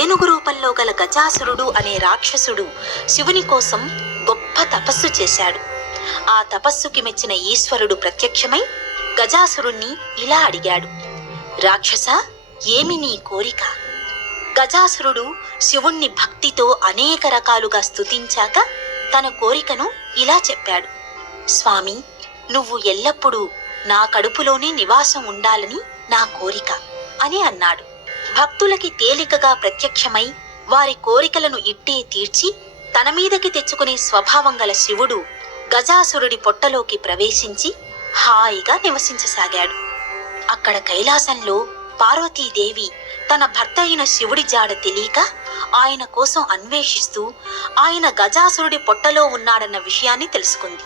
ఏనుగు రూపంలో గల గజాసురుడు అనే రాక్షసుడు శివుని కోసం గొప్ప తపస్సు చేశాడు. ఆ తపస్సుకి మెచ్చిన ఈశ్వరుడు ప్రత్యక్షమై గజాసురుణ్ణి ఇలా అడిగాడు, రాక్షసా, ఏమి నీ కోరిక? గజాసురుడు శివుణ్ణి భక్తితో అనేక రకాలుగా స్తుతించాక తన కోరికను ఇలా చెప్పాడు, స్వామి, నువ్వు ఎల్లప్పుడూ నా కడుపులోనే నివాసం ఉండాలని నా కోరిక అని అన్నాడు. భక్తులకి తేలికగా ప్రత్యక్షమై వారి కోరికలను ఇట్టే తీర్చి తన మీదకి తెచ్చుకునే స్వభావం గల శివుడు గజాసురుడి పొట్టలోకి ప్రవేశించి హాయిగా నివసించసాగాడు. అక్కడ కైలాసంలో పార్వతీదేవి తన భర్త అయిన శివుడి జాడ తెలియక ఆయన కోసం అన్వేషిస్తూ ఆయన గజాసురుడి పొట్టలో ఉన్నాడన్న విషయాన్ని తెలుసుకుంది.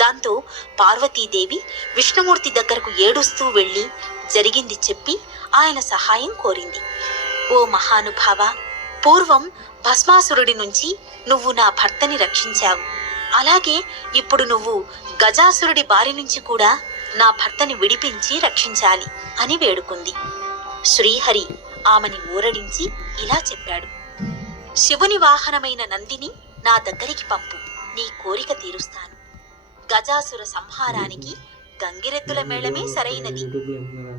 దాంతో పార్వతీదేవి విష్ణుమూర్తి దగ్గరకు ఏడుస్తూ వెళ్లి జరిగింది చెప్పి ఆయన సహాయం కోరింది. ఓ మహానుభావ, పూర్వం భస్మాసురుడి నుంచి నువ్వు నా భర్తని రక్షించావు. అలాగే ఇప్పుడు నువ్వు గజాసురుడి బారి నుంచి కూడా నా భర్తని విడిపించి రక్షించాలి అని వేడుకుంది. శ్రీహరి ఆమెని ఊరడించి ఇలా చెప్పాడు, శివుని వాహనమైన నందిని నా దగ్గరికి పంపు, నీ కోరిక తీరుస్తాను. గజాసుర సంహారానికి గంగిరెద్దుల మేళమే సరైనది.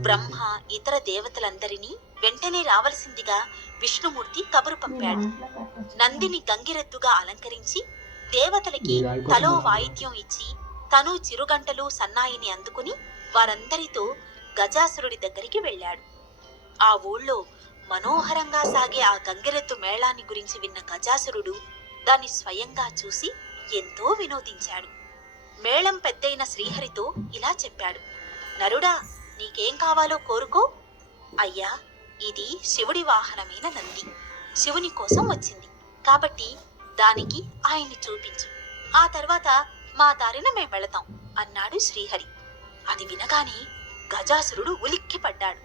బ్రహ్మ ఇతర దేవతలందరినీ వెంటనే రావలసిందిగా విష్ణుమూర్తి కబురు పంపాడు. నందిని గంగిరెద్దుగా అలంకరించి దేవతలకి తలో వాయిద్యం ఇచ్చి తను చిరుగంటలు సన్నాయిని అందుకుని వారందరితో గజాసురుడి దగ్గరికి వెళ్ళాడు. ఆ ఊళ్ళో మనోహరంగా సాగే ఆ గంగిరెద్దు మేళాన్ని గురించి విన్న గజాసురుడు దాన్ని స్వయంగా చూసి ఎంతో వినోదించాడు. మేళం పెద్దయిన శ్రీహరితో ఇలా చెప్పాడు, నరుడా, నీకేం కావాలో కోరుకో. అయ్యా, ఇది శివుడి వాహనమైన నంది శివుని కోసం వచ్చింది కాబట్టి దానికి ఆయన్ని చూపించు. ఆ తర్వాత మా దారిన మేం వెళతాం అన్నాడు శ్రీహరి. అది వినగానే గజాసురుడు ఉలిక్కిపడ్డాడు.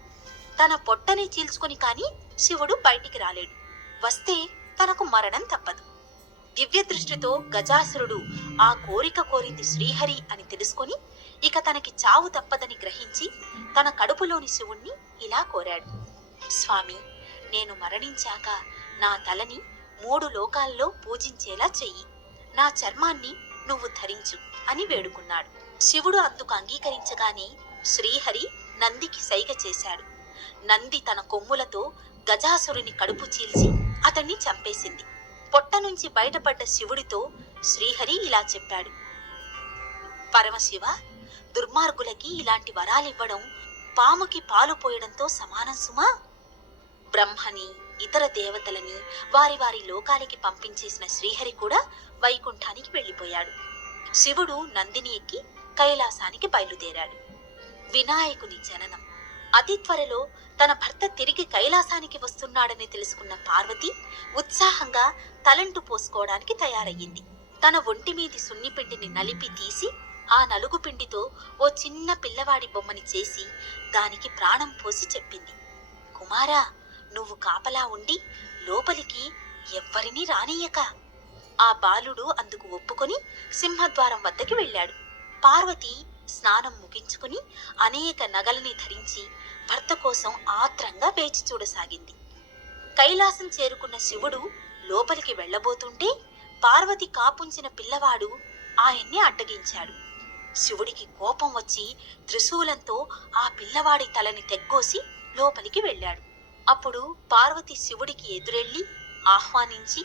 తన పొట్టని చీల్చుకుని కాని శివుడు బయటికి రాలేడు. వస్తే తనకు మరణం తప్పదు. దివ్య దృష్టితో గజాసురుడు ఆ కోరిక కోరింది శ్రీహరి అని తెలుసుకొని ఇక తనకి చావు తప్పదని గ్రహించి తన కడుపులోని శివుణ్ణి ఇలా కోరాడు, స్వామి, నేను మరణించాక నా తలని 3 లోకాల్లో పూజించేలా చెయ్యి. నా చర్మాన్ని నువ్వు ధరించు అని వేడుకున్నాడు. శివుడు అందుకు అంగీకరించగానే శ్రీహరి నందికి సైగ చేశాడు. నంది తన కొమ్ములతో గజాసురుని కడుపు చీల్చి అతన్ని చంపేసింది. పొట్ట నుంచి బయటపడ్డ శివుడితో శ్రీహరి ఇలా చెప్పాడు, పరమశివ, దుర్మార్గులకి ఇలాంటి వరాలివ్వడం పాముకి పాలు పోయడంతో సమానం సుమా. బ్రహ్మని ఇతర దేవతలని వారి వారి లోకాలకి పంపించేసిన శ్రీహరి కూడా వైకుంఠానికి వెళ్లిపోయాడు. శివుడు నందిని ఎక్కి కైలాసానికి బయలుదేరాడు. వినాయకుని జననం. అతి త్వరలో తన భర్త తిరిగి కైలాసానికి వస్తున్నాడని తెలుసుకున్న పార్వతి ఉత్సాహంగా తలంటు పోసుకోవడానికి తయారయ్యింది. తన ఒంటి మీది సున్నిపిండిని నలిపి తీసి ఆ నలుగు పిండితో ఓ చిన్న పిల్లవాడి బొమ్మని చేసి దానికి ప్రాణం పోసి చెప్పింది, కుమారా, నువ్వు కాపలా ఉండి లోపలికి ఎవ్వరినీ రానియ్యక. ఆ బాలుడు అందుకు ఒప్పుకొని సింహద్వారం వద్దకి వెళ్ళాడు. పార్వతి స్నానం ముగించుకుని అనేక నగలని ధరించి భర్త కోసం ఆత్రంగా వేచి చూడసాగింది. కైలాసం చేరుకున్న శివుడు లోపలికి వెళ్లబోతుంటే పార్వతి కాపుంచిన పిల్లవాడు ఆయన్ని అడ్డగించాడు. శివుడికి కోపం వచ్చి త్రిశూలంతో ఆ పిల్లవాడి తలని తెగ్గోసి లోపలికి వెళ్ళాడు. అప్పుడు పార్వతి శివుడికి ఎదురెళ్లి ఆహ్వానించి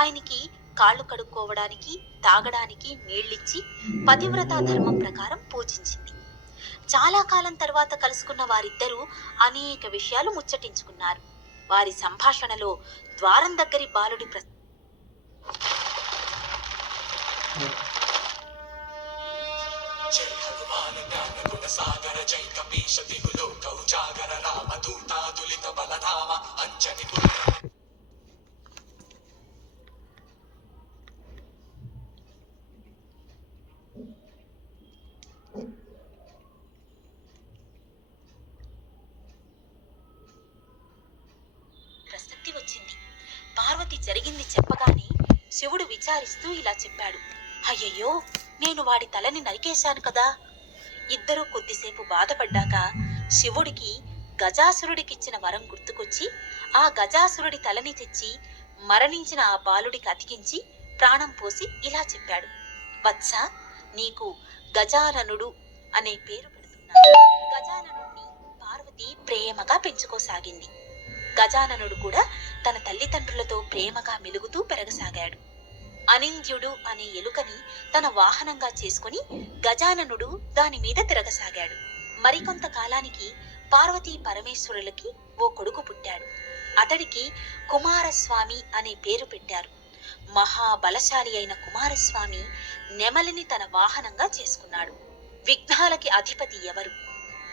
ఆయనకి కాళ్ళు కడుక్కోవడానికి, తాగడానికి నీళ్ళిచ్చి పతివ్రతా ధర్మం ప్రకారం పూజించింది. చాలా కాలం తర్వాత కలుసుకున్న వారిద్దరూ అనేక విషయాలు ముచ్చటించుకున్నారు. వారి సంభాషణలో ద్వారం దగ్గరి బాలుడి ప్రసక్తి వచ్చింది. పార్వతి జరిగింది చెప్పగానే శివుడు విచారిస్తూ ఇలా చెప్పాడు, అయ్యయ్యో, నేను వాడి తలని నరికేశాను కదా. ఇద్దరూ కొద్దిసేపు బాధపడ్డాక శివుడికి గజాసురుడికిచ్చిన వరం గుర్తుకొచ్చి ఆ గజాసురుడి తలని తెచ్చి మరణించిన ఆ బాలుడికి అతికించి ప్రాణం పోసి ఇలా చెప్పాడు: వత్స, నీకు గజాననుడు అనే పేరు పెడుతున్నాను. గజాననుణ్ణి పార్వతి ప్రేమగా పెంచుకోసాగింది. గజాననుడు కూడా తన తల్లిదండ్రులతో ప్రేమగా మెలుగుతూ పెరగసాగాడు. అనింద్యుడు అనే ఎలుకని తన వాహనంగా చేసుకుని గజాననుడు దాని మీద తిరగసాగాడు. మరికొంత కాలానికి పార్వతీ పరమేశ్వరులకి ఓ కొడుకు పుట్టాడు. అతడికి కుమారస్వామి అనే పేరు పెట్టారు. మహాబలశాలి అయిన కుమారస్వామి నెమలిని తన వాహనంగా చేసుకున్నాడు. విఘ్నాలకి అధిపతి ఎవరు?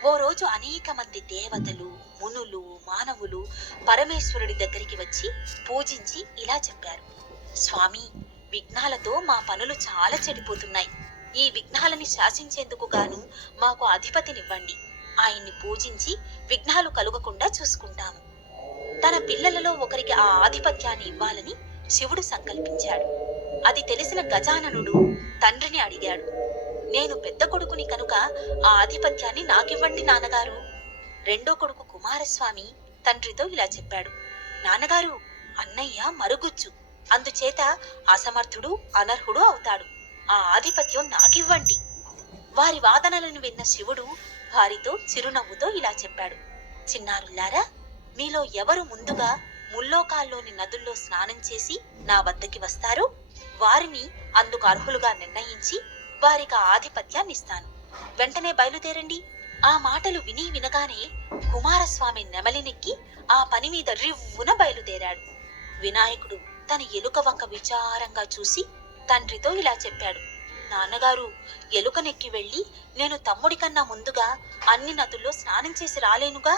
ఓ రోజు అనేక మంది దేవతలు, మునులు, మానవులు పరమేశ్వరుడి దగ్గరికి వచ్చి పూజించి ఇలా చెప్పారు: స్వామి, విఘ్నాలతో మా పనులు చాలా చెడిపోతున్నాయి. ఈ విఘ్నాలని శాసించేందుకు గాను మాకు అధిపతినివ్వండి. ఆయన్ని పూజించి విఘ్నాలు కలుగకుండా చూసుకుంటాము. తన పిల్లలలో ఒకరికి ఆ ఆధిపత్యాన్ని ఇవ్వాలని శివుడు సంకల్పించాడు. అది తెలిసిన గజాననుడు తండ్రిని అడిగాడు: నేను పెద్ద కొడుకుని కనుక ఆ ఆధిపత్యాన్ని నాకివ్వండి నాన్నగారు. రెండో కొడుకు కుమారస్వామి తండ్రితో ఇలా చెప్పాడు: నాన్నగారు, అన్నయ్య మరుగుజ్జు, అందుచేత అసమర్థుడు, అనర్హుడు అవుతాడు. ఆ ఆధిపత్యం నాకివ్వండి. వారి వాదనలను విన్న శివుడు వారితో చిరునవ్వుతో ఇలా చెప్పాడు: చిన్నారులారా, మీలో ఎవరు ముందుగా ముల్లోకాల్లోని నదుల్లో స్నానం చేసి నా వద్దకి వస్తారో వారిని అందుకు అర్హులుగా నిర్ణయించి వారికి ఆ ఆధిపత్యాన్ని ఇస్తాను. వెంటనే బయలుదేరండి. ఆ మాటలు విని వినగానే కుమారస్వామి నెమలినెక్కి ఆ పని మీద రివ్వున బయలుదేరాడు. వినాయకుడు తన ఎలుక వంక విచారంగా చూసి తండ్రితో ఇలా చెప్పాడు: నాన్నగారు, ఎలుకనెక్కి వెళ్ళి నేను తమ్ముడి కన్నా ముందుగా అన్ని నదుల్లో స్నానం చేసి రాలేనుగా.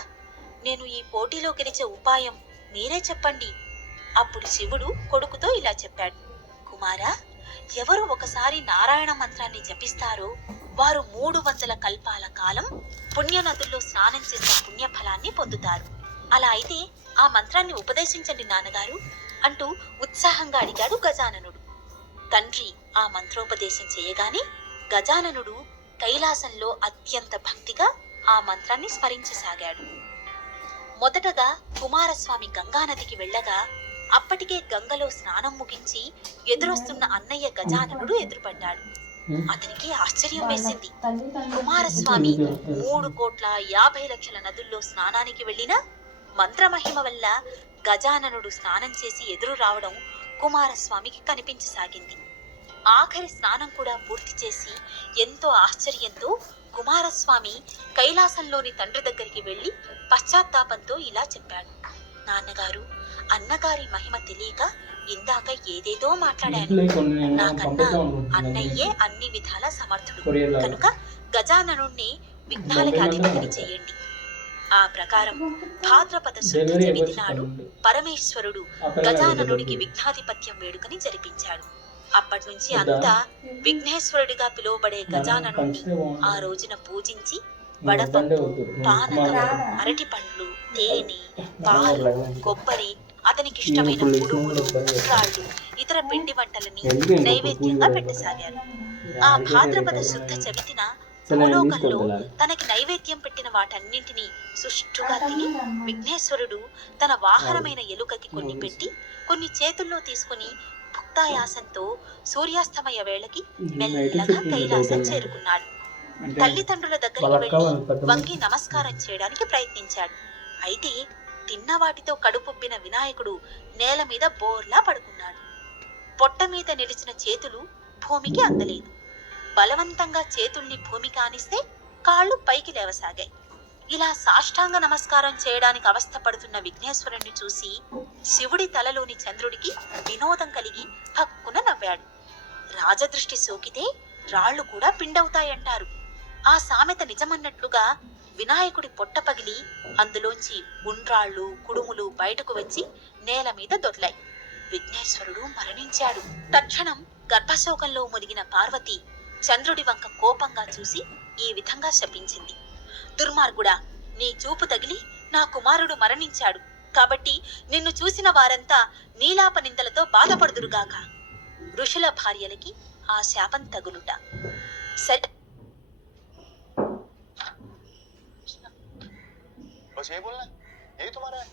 నేను ఈ పోటీలో గెలిచే ఉపాయం మీరే చెప్పండి. అప్పుడు శివుడు కొడుకుతో ఇలా చెప్పాడు: కుమారా, ఎవరు ఒకసారి నారాయణ మంత్రాన్ని జపిస్తారో వారు 300 కల్పాల కాలం పుణ్యనదుల్లో స్నానం చేసిన పుణ్యఫలాన్ని పొందుతారు. అలా అయితే ఆ మంత్రాన్ని ఉపదేశించండి నాన్నగారు అంటూ ఉత్సాహంగా అడిగాడు గజాననుడు. తండ్రి ఆ మంత్రోపదేశం చేయగానే గజాననుడు కైలాసంలో అత్యంత భక్తిగా ఆ మంత్రాన్ని స్మరించసాగాడు. మొదటగా కుమారస్వామి గంగానదికి వెళ్ళగా అప్పటికే గంగలో స్నానం ముగించి ఎదురొస్తున్న అన్నయ్య గజాననుడు ఎదురుపడ్డాడు. అతనికి ఆశ్చర్యం వేసింది. కుమారస్వామి 3,50,00,000 నదుల్లో స్నానానికి వెళ్ళినా మంత్రమహిమ వల్ల గజాననుడు స్నానం చేసి ఎదురు రావడం కుమారస్వామికి కనిపించసాగింది. ఆఖరి స్నానం కూడా పూర్తి చేసి ఎంతో ఆశ్చర్యంతో కుమారస్వామి కైలాసంలోని తండ్రి దగ్గరికి వెళ్లి పశ్చాత్తాపంతో ఇలా చెప్పాడు: నాన్నగారు, అన్నగారి మహిమ తెలియక ఇందాక ఏదేదో మాట్లాడాను. నాకన్నా అన్నయ్యే అన్ని విధాల సమర్థుడు కనుక గజాననుణ్ణి విఘ్నాలకి అధిపతిని చేయండి. ఆ ప్రకారం భాద్రపద శుద్ధ చవితి నాడు పరమేశ్వరుడు గజాననుడికి విఘ్నాధిపత్యం వేడుకని జరిపించాడు. అప్పటి నుంచి అంతా విఘ్నేశ్వరుడిగా పిలువబడే గజాననుడిని ఆ రోజున పూజించి వడపప్పు, పానకం, అరటి పండ్లు, తేనె, పాలు, కొబ్బరి, అతనికి ఇష్టమైన పురుగులు, రాళ్ళు, ఇతర పిండి వంటలని నైవేద్యంగా పెట్టసాగారు. ఆ భాద్రపద శుద్ధ చవితిన భూలోకంలో తనకి నైవేద్యం పెట్టిన వాటన్నింటినీ సుష్టుగా తిని విఘ్నేశ్వరుడు తన వాహనమైన ఎలుకకి కొన్ని పెట్టి కొన్ని చేతుల్లో తీసుకుని భుక్తాయాసంతో సూర్యాస్తమయ వేళకి మెల్లగా కైలాసం చేరుకున్నాడు. తల్లిదండ్రుల దగ్గరికి వెళ్లి వంగి నమస్కారం చేయడానికి ప్రయత్నించాడు. అయితే తిన్న వాటితో కడుపుబ్బిన వినాయకుడు నేల మీద బోర్లా పడుకున్నాడు. పొట్ట మీద నిలిచిన చేతులు భూమికి అందలేదు. బలవంతంగా చేతుల్ని భూమికి ఆనిస్తే కాళ్ళు పైకి లేవసాగాయి. ఇలా సాష్టాంగ నమస్కారం చేయడానికి అవస్థపడుతున్న విఘ్నేశ్వరుణ్ణి చూసి శివుడి తలలోని చంద్రుడికి వినోదం కలిగి పక్కున నవ్వాడు. రాజదృష్టి సోకితే రాళ్లు కూడా పిండవుతాయంటారు. ఆ సామెత నిజమన్నట్లుగా వినాయకుడి పొట్ట పగిలి అందులోంచి ఉండ్రాళ్ళు, కుడుములు బయటకు వచ్చి నేల మీద దొర్లాయి. విఘ్నేశ్వరుడు మరణించాడు. తక్షణం గర్భశోకంలో మునిగిన పార్వతి చంద్రుడి వంక కోపంగా చూసి ఈ విధంగా శపించింది: దుర్మార్గుడా, నీ చూపు తగిలి నా కుమారుడు మరణించాడు. కాబట్టి నిన్ను చూసిన వారంతా నీలాప నిందలతో బాధపడుదురుగాక. ఋషుల భార్యలకి ఆ శాపం తగులుట. बस यही बोलना है, यही तुम्हारा है।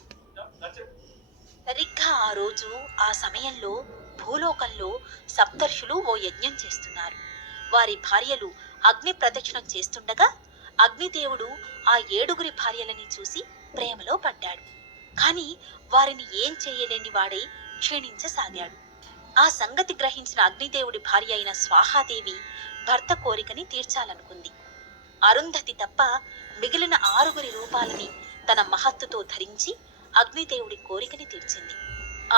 సరిగ్గా ఆ రోజు ఆ సమయంలో భూలోకంలో సప్తర్షులు ఓ యజ్ఞం చేస్తున్నారు. వారి భార్యలు అగ్ని ప్రదక్షిణం చేస్తుండగా అగ్నిదేవుడు ఆ 7 భార్యలని చూసి ప్రేమలో పడ్డాడు. కాని వారిని ఏం చేయలేని వాడై క్షీణించసాగాడు. ఆ సంగతి గ్రహించిన అగ్నిదేవుడి భార్య అయిన స్వాహాదేవి భర్త కోరికని తీర్చాలనుకుంది. అరుంధతి తప్ప మిగిలిన 6 రూపాలని తన మహత్తుతో ధరించి అగ్నిదేవుడి కోరికని తీర్చింది.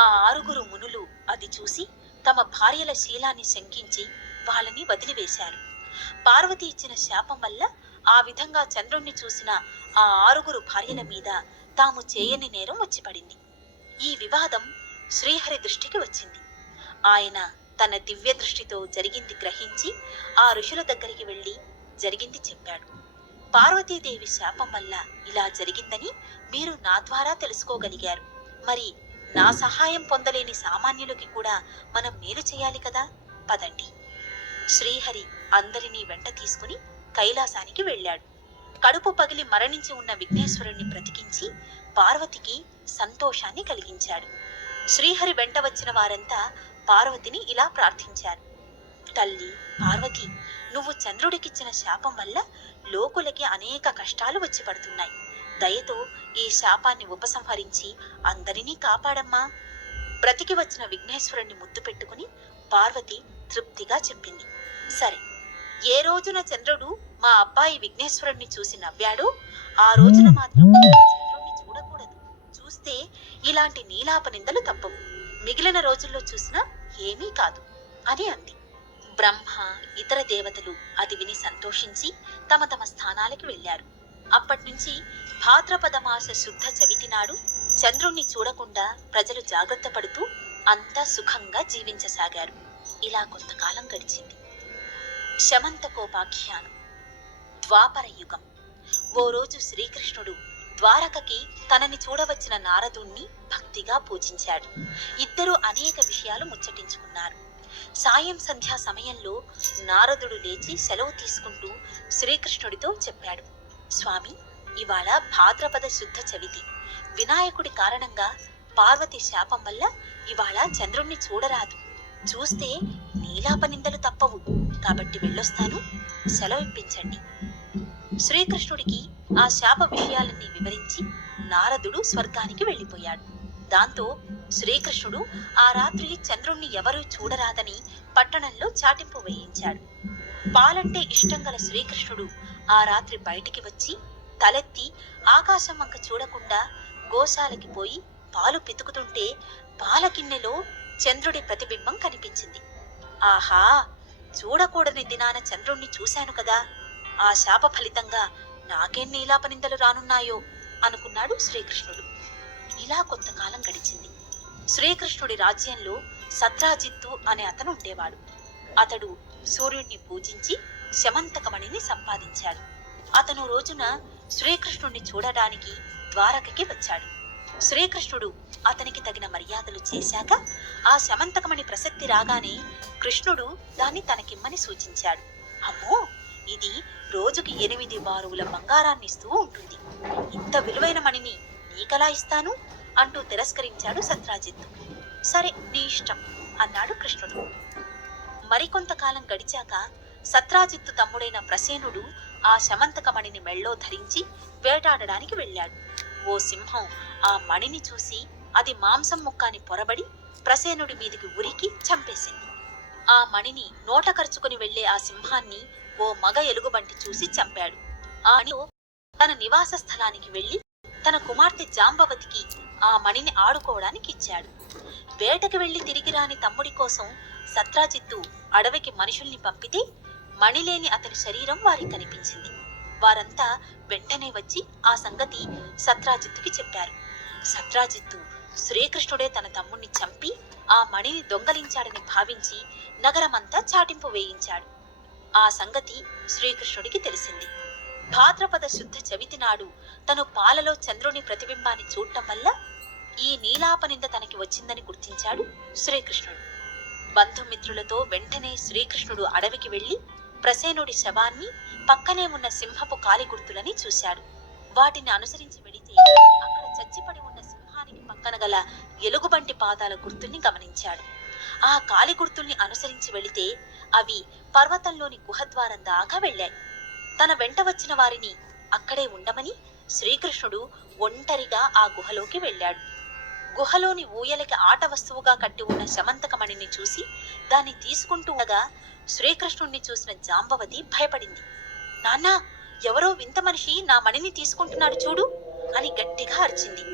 ఆ 6 మునులు అది చూసి తమ భార్యల శీలాన్ని శంకించి వాళ్ళని వదిలివేశారు. పార్వతి ఇచ్చిన శాపం వల్ల ఆ విధంగా చంద్రుణ్ణి చూసిన ఆ 6 భార్యల మీద తాము చేయని నేరం వచ్చిపడింది. ఈ వివాదం శ్రీహరి దృష్టికి వచ్చింది. ఆయన తన దివ్య దృష్టితో జరిగింది గ్రహించి ఆ ఋషుల దగ్గరికి వెళ్లి జరిగింది చెప్పాడు. పార్వతీదేవి శాపం వల్ల ఇలా జరిగిందని మీరు నా ద్వారా తెలుసుకోగలిగారు. మరి నా సహాయం పొందలేని సామాన్యులకి కూడా మనం మేలు చేయాలి కదా, పదండి. శ్రీహరి అందరినీ వెంట తీసుకుని కైలాసానికి వెళ్ళాడు. కడుపు పగిలి మరణించి ఉన్న విఘ్నేశ్వరుణ్ణి బ్రతికించి పార్వతికి సంతోషాన్ని కలిగించాడు. శ్రీహరి వెంట వచ్చిన వారంతా పార్వతిని ఇలా ప్రార్థించారు. తల్లి పార్వతి, నువ్వు చంద్రుడికిచ్చిన శాపం వల్ల లోకులకి అనేక కష్టాలు వచ్చి పడుతున్నాయి. దయతో ఈ శాపాన్ని ఉపసంహరించి అందరినీ కాపాడమ్మా. బ్రతికి వచ్చిన విఘ్నేశ్వరుణ్ణి ముద్దు పెట్టుకుని పార్వతి తృప్తిగా చెప్పింది. సరే, ఏ రోజున చంద్రుడు మా అబ్బాయి విఘ్నేశ్వరుణ్ణి చూసి నవ్వాడో ఆ రోజున మాత్రం చంద్రుణ్ణి చూడకూడదు. చూస్తే ఇలాంటి నీలాప నిందలు తప్పవు. మిగిలిన రోజుల్లో చూసినా ఏమీ కాదు అని అంది. బ్రహ్మ ఇతర దేవతలు అది విని సంతోషించి తమ తమ స్థానాలకు వెళ్లారు. అప్పట్నుంచి భాద్రపద మాస శుద్ధ చవితి నాడు చంద్రుణ్ణి చూడకుండా ప్రజలు జాగ్రత్త పడుతూ అంతా సుఖంగా జీవించసాగారు. ఇలా కొంతకాలం గడిచింది. శమంతకోపాఖ్యానం. ద్వాపర యుగం. ఓ రోజు శ్రీకృష్ణుడు ద్వారకకి తనని చూడవచ్చిన నారదుణ్ణి భక్తిగా పూజించాడు. ఇద్దరూ అనేక విషయాలు ముచ్చటించుకున్నారు. సాయం సంధ్యా సమయంలో నారదుడు లేచి సెలవు తీసుకుంటూ శ్రీకృష్ణుడితో చెప్పాడు. స్వామి, ఇవాళ భాద్రపద శుద్ధ చవితి. వినాయకుడి కారణంగా పార్వతి శాపం వల్ల ఇవాళ చంద్రుణ్ణి చూడరాదు. చూస్తే నీలాప నిందలు తప్పవు. కాబట్టి వెళ్ళొస్తాను, సెలవిప్పించండి. శ్రీకృష్ణుడికి ఆ శాప విషయాలన్నీ వివరించి నారదుడు స్వర్గానికి వెళ్ళిపోయాడు. దాంతో శ్రీకృష్ణుడు ఆ రాత్రి చంద్రుణ్ణి ఎవరూ చూడరాదని పట్టణంలో చాటింపు వేయించాడు. పాలంటే ఇష్టం గల శ్రీకృష్ణుడు ఆ రాత్రి బయటికి వచ్చి తలెత్తి ఆకాశం వంక చూడకుండా గోశాలకి పోయి పాలు పితుకుతుంటే పాలగిన్నెలో చంద్రుడి ప్రతిబింబం కనిపించింది. ఆహా, చూడకూడని దినాన చంద్రుణ్ణి చూశాను కదా, ఆ శాప ఫలితంగా నాకేం నీలాపనిందలు రానున్నాయో అనుకున్నాడు శ్రీకృష్ణుడు. ఇలా కొంతకాలం గడిచింది. శ్రీకృష్ణుడి రాజ్యంలో సత్రాజిత్తు అనే అతను ఉండేవాడు. అతడు సూర్యుడిని పూజించి శమంతకమణిని సంపాదించాడు. అతను రోజున శ్రీకృష్ణుడిని చూడడానికి ద్వారకకి వచ్చాడు. శ్రీకృష్ణుడు అతనికి తగిన మర్యాదలు చేశాక ఆ శమంతకమణి ప్రసక్తి రాగానే కృష్ణుడు దాన్ని తనకిమ్మని సూచించాడు. అమ్మో, ఇది రోజుకి 8 బారువుల బంగారాన్ని ఇస్తూ ఉంటుంది. ఇంత విలువైన మణిని నీకలా ఇస్తాను అంటూ తిరస్కరించాడు సత్రాజిత్తు. సరే, నీ ఇష్టం అన్నాడు కృష్ణుడు. మరికొంతకాలం గడిచాక సత్రాజిత్తు తమ్ముడైన ప్రసేనుడు ఆ శమంతకమణిని మెళ్ళో ధరించి వేటాడడానికి వెళ్ళాడు. ఓ సింహం ఆ మణిని చూసి అది మాంసం ముక్కాని పొరబడి ప్రసేనుడి మీదికి ఉరికి చంపేసింది. ఆ మణిని నోట ఖర్చుకుని వెళ్లే ఆ సింహాన్ని ఓ మగ ఎలుగుబంటి చూసి చంపాడు. ఆ మణి తన నివాస స్థలానికి వెళ్లి తన కుమార్తె జాంబవతికి ఆ మణిని ఆడుకోవడానికి ఇచ్చాడు. వేటకి వెళ్లి తిరిగి రాని తమ్ముడి కోసం సత్రాజిత్తు అడవికి మనుషుల్ని పంపితే మణిలేని అతని శరీరం వారికి కనిపించింది. వారంతా వెంటనే వచ్చి ఆ సంగతి సత్రాజిత్తుకి చెప్పారు. సత్రాజిత్తు శ్రీకృష్ణుడే తన తమ్ముణ్ణి చంపి ఆ మణిని దొంగలించాడని భావించి నగరమంతా చాటింపు వేయించాడు. ఆ సంగతి శ్రీకృష్ణుడికి తెలిసింది. భాద్రపద శుద్ధ చవితి నాడు తను పాలలో చంద్రుని ప్రతిబింబాన్ని చూడటం వల్ల ఈ నీలాపనింద తనకి వచ్చిందని గుర్తించాడు శ్రీకృష్ణుడు. బంధుమిత్రులతో వెంటనే శ్రీకృష్ణుడు అడవికి వెళ్లి ప్రసేనుడి శవాన్ని, పక్కనే ఉన్న సింహపు కాలి గుర్తులని చూశాడు. వాటిని అనుసరించి వెళితే అక్కడ చచ్చిపడి ఉన్న సింహానికి పక్కన గల ఎలుగుబంటి పాదాల గుర్తుల్ని గమనించాడు. ఆ కాలి గుర్తుల్ని అనుసరించి వెళితే అవి పర్వతంలోని గుహద్వారం దాకా వెళ్ళాయి. తన వెంట వచ్చిన వారిని అక్కడే ఉండమని శ్రీకృష్ణుడు ఒంటరిగా ఆ గుహలోకి వెళ్ళాడు. గుహలోని ఊయలకి ఆట వస్తువుగా కట్టి ఉన్న శమంతకమణిని చూసి దాన్ని తీసుకుంటూ ఉండగా శ్రీకృష్ణుణ్ణి చూసిన జాంబవతి భయపడింది. నాన్నా, ఎవరో వింత మనిషి నా మణిని తీసుకుంటున్నాడు చూడు అని గట్టిగా అరిచింది.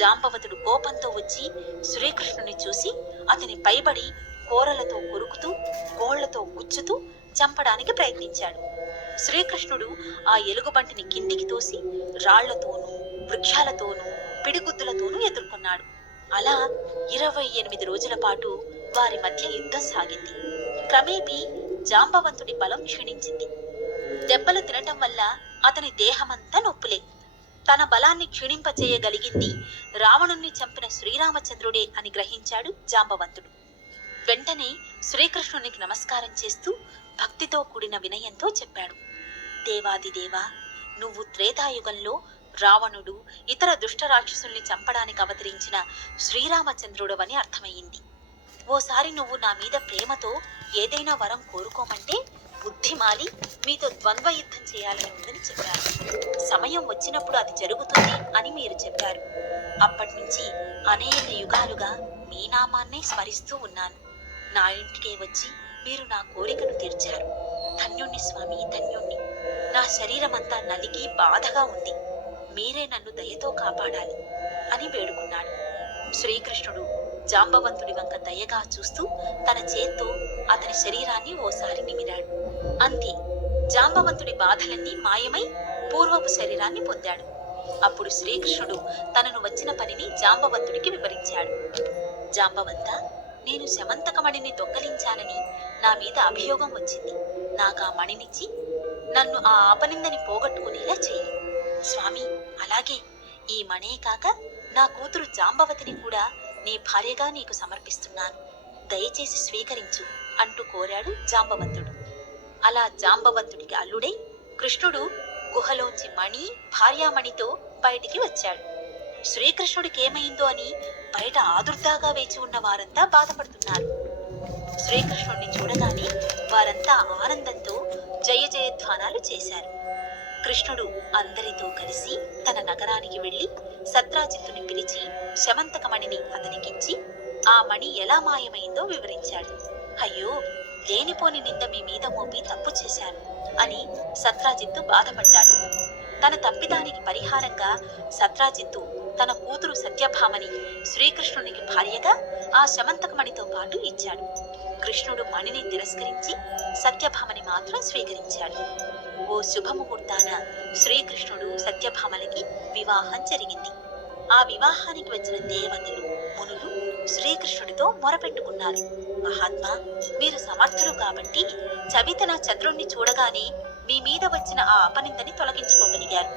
జాంబవతుడు కోపంతో వచ్చి శ్రీకృష్ణుని చూసి అతని పైబడి కోరలతో కొరుకుతూ గోళ్లతో గుచ్చుతూ చంపడానికి ప్రయత్నించాడు. శ్రీకృష్ణుడు ఆ ఎలుగుబంటిని కిందికి తోసి రాళ్లతోనూ వృక్షాలతోనూ పిడిగుద్దులతోనూ ఎదుర్కొన్నాడు. అలా 28 రోజుల పాటు వారి మధ్య యుద్ధం సాగింది. క్రమేపీ జాంబవంతుడి బలం క్షీణించింది. దెబ్బలు తినటం వల్ల అతని దేహమంతా నొప్పులే. తన బలాన్ని క్షీణింపచేయగలిగింది రావణుణ్ణి చంపిన శ్రీరామచంద్రుడే అని గ్రహించాడు జాంబవంతుడు. వెంటనే శ్రీకృష్ణునికి నమస్కారం చేస్తూ భక్తితో కూడిన వినయంతో చెప్పాడు, దేవాదిదేవా, నువ్వు త్రేతాయుగంలో రావణుడు ఇతర దుష్ట రాక్షసుల్ని చంపడానికి అవతరించిన శ్రీరామచంద్రుడవని అర్థమయ్యింది. ఓసారి నువ్వు నా మీద ప్రేమతో ఏదైనా వరం కోరుకోమంటే బుద్ధిమాలి మీతో ద్వంద్వ యుద్ధం చేయాలని ఉందని చెప్పారు. సమయం వచ్చినప్పుడు అది జరుగుతుంది అని మీరు చెప్పారు. అప్పటి నుంచి అనేక యుగాలుగా మీ నామాన్నే స్మరిస్తూ ఉన్నాను. నా ఇంటికే వచ్చి మీరు నా కోరికను తీర్చారు. ధన్యుణ్ణి స్వామి, ధన్యుణ్ణి. నా శరీరమంతా నలిగి బాధగా ఉంది. మీరే నన్ను దయతో కాపాడాలి అని వేడుకున్నాడు. శ్రీకృష్ణుడు జాంబవంతుడి వంక దయగా చూస్తూ తన చేత్తో అతని శరీరాన్ని ఓసారి నిమిరాడు. అంతే, జాంబవంతుడి బాధలన్నీ మాయమై పూర్వపు శరీరాన్ని పొందాడు. అప్పుడు శ్రీకృష్ణుడు తనను వచ్చిన పనిని జాంబవంతుడికి వివరించాడు. జాంబవంత, నేను శమంతకమణిని దొంగలించానని నా మీద అభియోగం వచ్చింది. నాకు ఆ మణినిచ్చి నన్ను ఆ అపనిందని పోగొట్టుకునేలా చెయ్యి. స్వామి, అలాగే. ఈ మణే కాక నా కూతురు జాంబవతిని కూడా నీ భార్యగా నీకు సమర్పిస్తున్నాను. దయచేసి స్వీకరించు అంటూ కోరాడు జాంబవంతుడు. అలా జాంబవంతుడికి అల్లుడై కృష్ణుడు గుహలోంచి మణి, భార్యామణితో బయటికి వచ్చాడు. శ్రీకృష్ణుడికి ఏమైందో అని బయట ఆదుర్దాగా వేచి ఉన్న వారంతా బాధపడుతున్నారు. శ్రీకృష్ణుడిని చూడగానే వారంతా ఆనందంతో జయ జయధ్వానాలు చేశారు. కృష్ణుడు అందరితో కలిసి తన నగరానికి వెళ్లి సత్రాజిత్తుని పిలిచి శమంతకమణిని అతనికిచ్చి ఆ మణి ఎలా మాయమైందో వివరించాడు. అయ్యో, లేనిపోని నింద మీ మీద మోపి తప్పు చేశాను అని సత్రాజిత్తు బాధపడ్డాడు. తన తప్పిదానికి పరిహారంగా సత్రాజిత్తు తన కూతురు సత్యభామని శ్రీకృష్ణునికి భార్యగా ఆ శమంతకమణితో పాటు ఇచ్చాడు. కృష్ణుడు మణిని తిరస్కరించి సత్యభామని మాత్రం స్వీకరించాడు. ఓ శుభముహూర్తాన శ్రీకృష్ణుడు సత్యభామలకి వివాహం జరిగింది. ఆ వివాహానికి వచ్చిన దేవతలు, మునులు శ్రీకృష్ణుడితో మొరపెట్టుకున్నారు. మహాత్మా, మీరు సమర్థులు కాబట్టి చవితన చంద్రుణ్ణి చూడగానే మీ మీద వచ్చిన ఆ అపనిందని తొలగించుకోగలిగారు.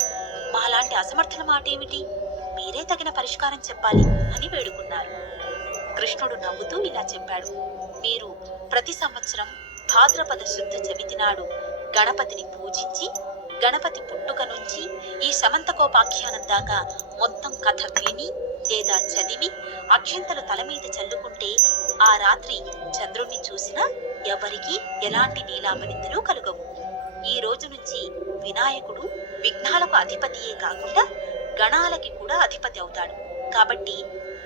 మాలాంటి అసమర్థుల మాటేమిటి? మీరే తగిన పరిష్కారం చెప్పాలి అని వేడుకున్నారు. కృష్ణుడు నవ్వుతూ ఇలా చెప్పాడు, మీరు ప్రతి సంవత్సరం భాద్రపద శుద్ధ చవితి నాడు గణపతిని పూజించి గణపతి పుట్టుక నుంచి ఈ సమంతకోపాఖ్యానం దాకా మొత్తం కథ విని లేదా చదివి అక్షంతలు తల మీద చల్లుకుంటే ఆ రాత్రి చంద్రుణ్ణి చూసినా ఎవరికీ ఎలాంటి నీలాపనిందలు కలుగవు. ఈ రోజు నుంచి వినాయకుడు విఘ్నాలకు అధిపతియే కాకుండా గణాలకి కూడా అధిపతి అవుతాడు. కాబట్టి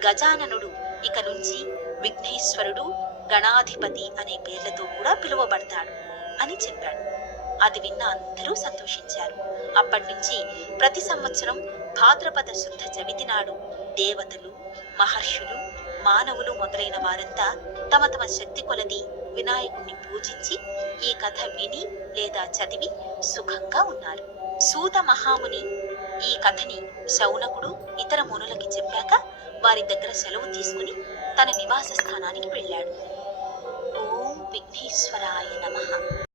గజాననుడు ఇక నుంచి విఘ్నేశ్వరుడు, గణాధిపతి అనే పేర్లతో కూడా పిలువబడతాడు అని చెప్పాడు. అది విన్న అందరూ సంతోషించారు. అప్పటి నుంచి ప్రతి సంవత్సరం భాద్రపద శుద్ధ చవితి నాడు దేవతలు, మహర్షులు, మానవులు మొదలైన వారంతా తమ తమ శక్తి కొలది వినాయకుణ్ణి పూజించి ఈ కథ విని లేదా చదివి సుఖంగా ఉన్నారు. సూత మహాముని ఈ కథని శౌనకుడు ఇతర మునులకి చెప్పాక వారి దగ్గర సెలవు తీసుకుని తన నివాస స్థానానికి వెళ్ళాడు. ఓం విఘ్నేశ్వరాయ నమః.